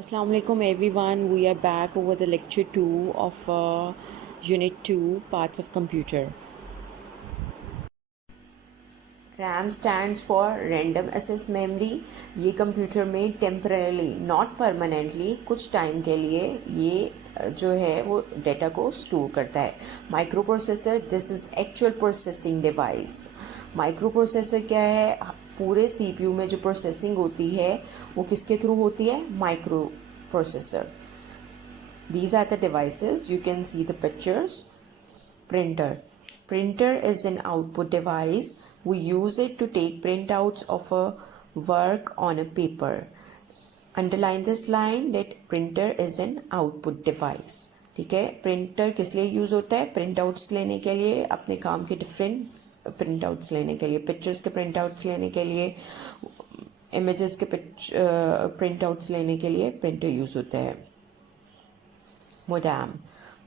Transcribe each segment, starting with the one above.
Assalamu alaikum everyone. We are back over the lecture 2 of unit 2 parts of computer. RAM stands for random access memory. ये computer में temporarily not permanently कुछ time के लिए ये जो है वो डेटा को स्टोर करता है. Micro processor, this is actual processing device. Micro processor क्या है? पूरे सीपीयू में जो प्रोसेसिंग होती है वो किसके थ्रू होती है? Micro processor. These are the devices. You can see the pictures. Printer. Printer is an output device. We use it to take printouts of a work on a paper. Underline this line that printer is an output device. ठीक है. Printer किस लिए use होता है? Print outs लेने के लिए, अपने काम के डिफरेंट प्रिंट आउट्स लेने के लिए, पिक्चर्स के प्रिंट आउट्स लेने के लिए, इमेजेस के प्रिंट आउट्स लेने के लिए प्रिंटर यूज होता है. Modem.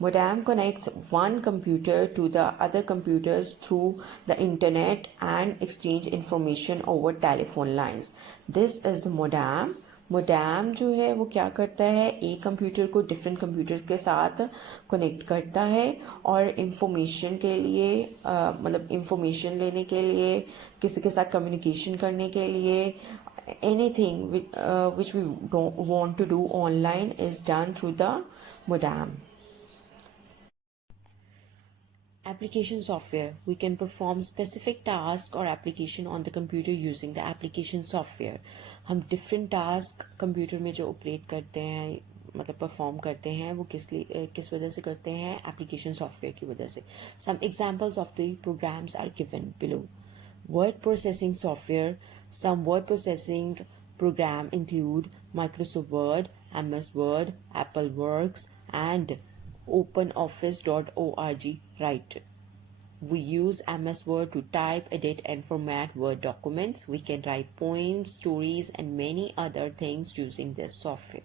Modem connects one computer to the other computers through the internet and exchange information over telephone lines. This is modem. Modem जो है वो क्या करता है? एक कंप्यूटर को डिफरेंट कंप्यूटर के साथ कनेक्ट करता है और इंफॉर्मेशन के लिए मतलब इंफॉर्मेशन लेने के लिए, किसी के साथ कम्युनिकेशन करने के लिए, anything which we don't want to do online is done through the modem. Application software. We can perform specific task or application on the computer using the application software. हम different task computer में जो operate करते हैं, मतलब perform करते हैं, वो किस वजह से करते हैं? application software की वजह से. Some examples of the programs are given below. Word processing software. Some word processing program include Microsoft Word, MS Word, Apple Works, and OpenOffice.org Writer. We use MS Word to type, edit, and format Word documents. We can write poems, stories, and many other things using this software.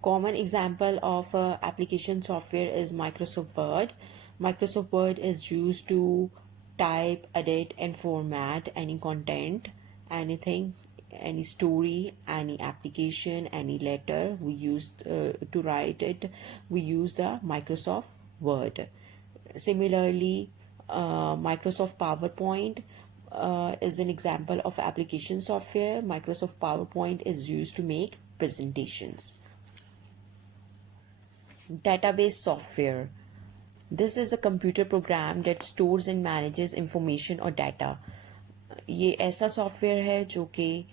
Common example of application software is Microsoft Word. Microsoft Word is used to type, edit, and format any content, anything, any story, any application, any letter. We use to write it, we use the Microsoft Word. Similarly, Microsoft PowerPoint is an example of application software. Microsoft PowerPoint is used to make presentations. Database software. This is a computer program that stores and manages information or data. ये ऐसा software है जो कि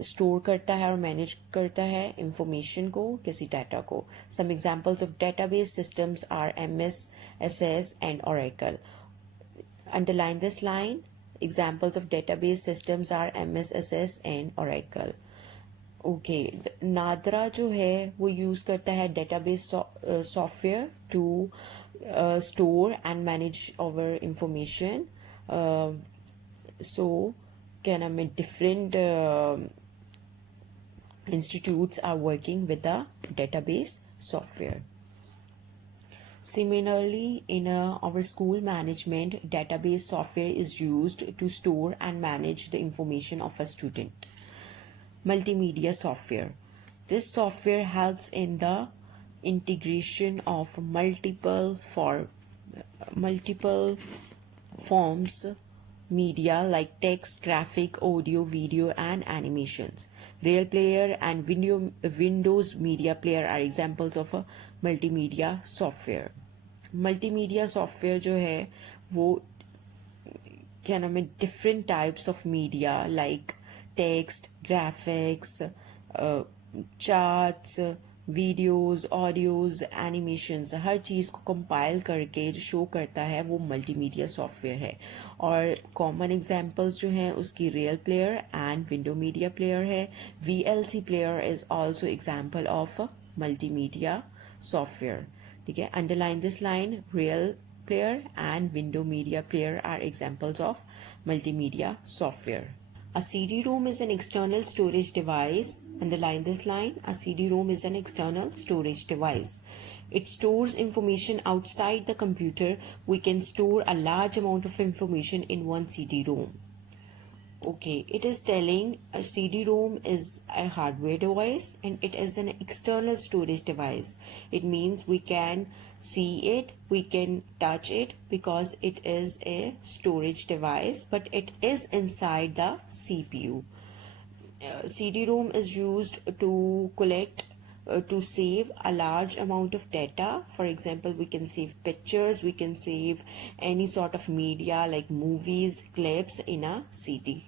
store करता है और manage करता है इंफॉर्मेशन को, किसी डाटा को. Some examples of database systems are MS, SS and Oracle. Underline this line. Examples of database systems are MS, SS and Oracle. Okay. NADRA जो है वो यूज़ करता है database software to store and manage our information. So can I mean different institutes are working with the database software. Similarly, in our school management, database software is used to store and manage the information of a student. Multimedia software. This software helps in the integration of multiple forms media like text, graphic, audio, video, and animations. Real Player and Windows Media Player are examples of a multimedia software. Multimedia software जो है वो क्या नाम है, different types of media like text, graphics, charts, videos, audios, animations, हर चीज़ को compile करके जो शो करता है वो मल्टीमीडिया सॉफ्टवेयर है. और कॉमन एग्जांपल्स जो हैं उसकी real player and window media player है. VLC player is also example of multimedia software. ठीक है. Underline this line. Real player and window media player are examples of multimedia software. A CD-ROM is an external storage device. Underline this line. A CD-ROM is an external storage device. It stores information outside the computer. We can store a large amount of information in one CD-ROM. Okay, it is telling a CD-ROM is a hardware device and it is an external storage device. It means we can see it, we can touch it because it is a storage device, but it is inside the CPU. CD-ROM is used to collect to save a large amount of data. For example, we can save pictures, we can save any sort of media like movies, clips in a CD.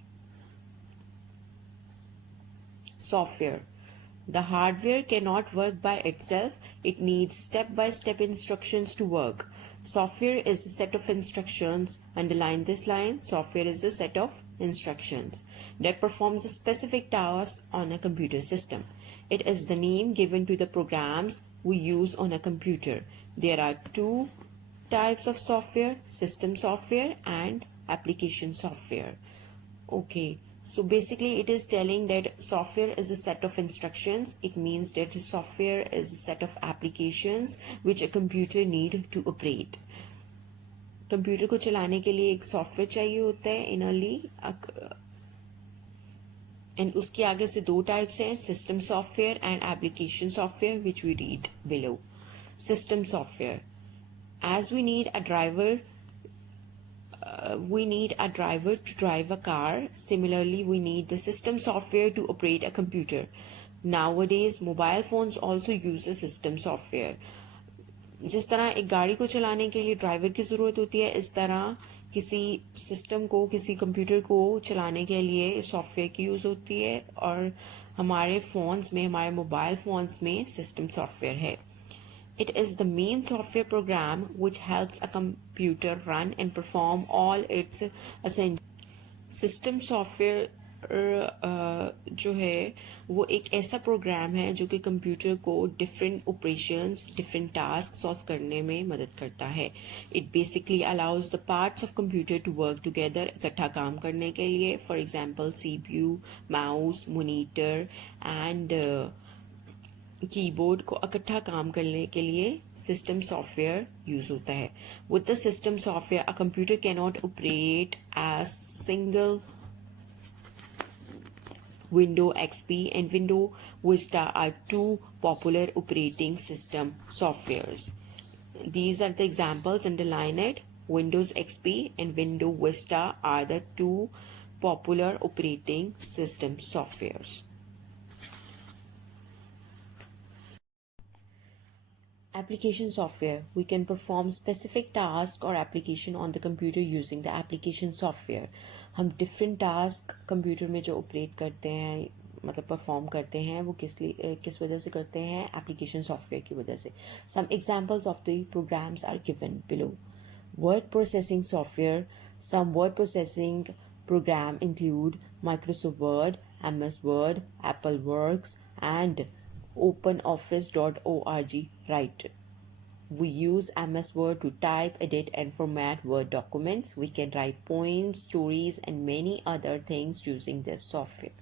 Software. The hardware cannot work by itself. It needs step-by-step instructions to work. Software is a set of instructions. Underline this line. Software is a set of instructions that performs a specific task on a computer system. It is the name given to the programs we use on a computer. There are two types of software: system software and application software. Okay, so basically it is telling that software is a set of instructions. It means that software is a set of applications which a computer need to operate. Computer को चलाने के लिए एक software चाहिए होता है innerly, and उसके आगे से दो टाइप्स हैं: system software and application software, which we read below. System software, as we need a driver to drive a car. Similarly, we need the system software to operate a computer. Nowadays, mobile phones also use a system software. जिस तरह एक गाड़ी को चलाने के लिए driver की ज़रूरत होती है, इस तरह किसी सिस्टम को, किसी कंप्यूटर को चलाने के लिए सॉफ्टवेयर की यूज़ होती है, और हमारे फ़ोन्स में, हमारे मोबाइल फ़ोन्स में सिस्टम सॉफ्टवेयर है. It is the main software program which helps a computer run and perform all its essential. System software जो है वो एक ऐसा प्रोग्राम है जो कि कंप्यूटर को different operations, different task solve करने में मदद करता है. It basically allows the parts of computer to work together, इकट्ठा काम करने के लिए. For example CPU, mouse, monitor and keyboard को इकट्ठा काम करने के लिए सिस्टम सॉफ्टवेयर यूज होता है. With the system software a computer can not operate as single. Windows XP and Windows Vista are two popular operating system softwares. These are the examples, underline it. Windows XP and Windows Vista are the two popular operating system softwares. Application software. We can perform specific task or application on the computer using the application software. हम different task computer में जो operate करते हैं, मतलब perform करते हैं, वो किस वजह से करते हैं? application software की वजह से. Some examples of the programs are given below. Word processing software. Some word processing program include Microsoft Word, MS Word, Apple Works, and OpenOffice.org writer. We use MS Word to type, edit, and format Word documents. We can write poems, stories, and many other things using this software.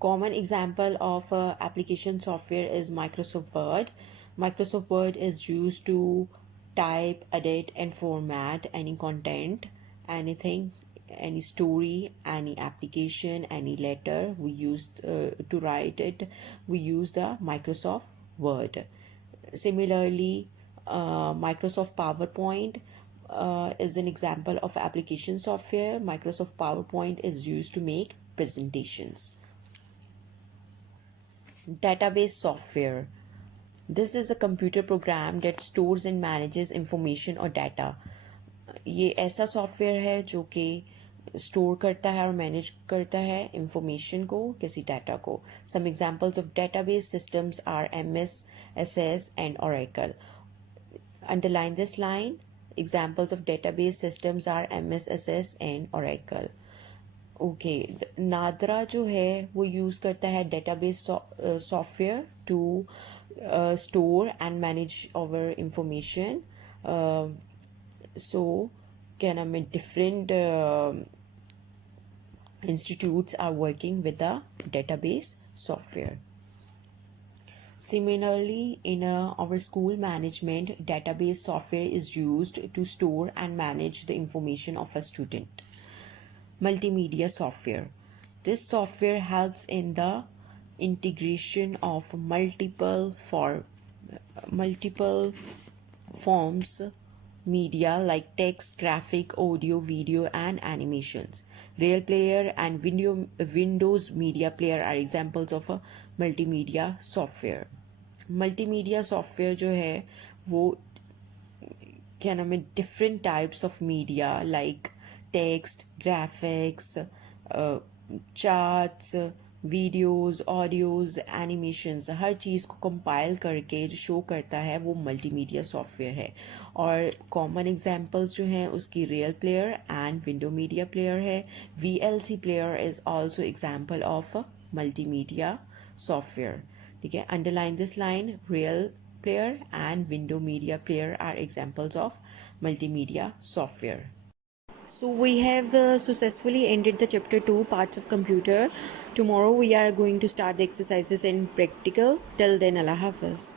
Common example of application software is Microsoft Word. Microsoft Word is used to type, edit, and format any content, anything, any story, any application, any letter. We use to write it, we use the Microsoft Word. Similarly, Microsoft PowerPoint is an example of application software. Microsoft PowerPoint is used to make presentations. Database software. This is a computer program that stores and manages information or data. ये ऐसा software है जो कि store करता है और manage करता है इंफॉर्मेशन को, किसी डाटा को. Some examples of database systems are MS, SS and Oracle. Underline this line. Examples of database systems are MS, SS and Oracle. Okay, NADRA जो है वो यूज़ करता है database software to store and manage our information. So different institutes are working with the database software. Similarly, in our school management, database software is used to store and manage the information of a student. multimedia software. This software helps in the integration of multiple forms media like text, graphic, audio, video, and animations. Real Player and Windows Media Player are examples of a multimedia software. Multimedia software जो है वो क्या नाम है different types of media like text, graphics, charts, videos, audios, animations, हर चीज़ को compile करके जो शो करता है वो मल्टीमीडिया सॉफ्टवेयर है. और कॉमन एग्जांपल्स जो हैं उसकी real player and window media player है. VLC player is also example of multimedia software. ठीक है, underline this line. Real player and window media player are examples of multimedia software. So we have successfully ended the chapter 2 parts of computer. Tomorrow we are going to start the exercises in practical. Till then, Allah Hafiz.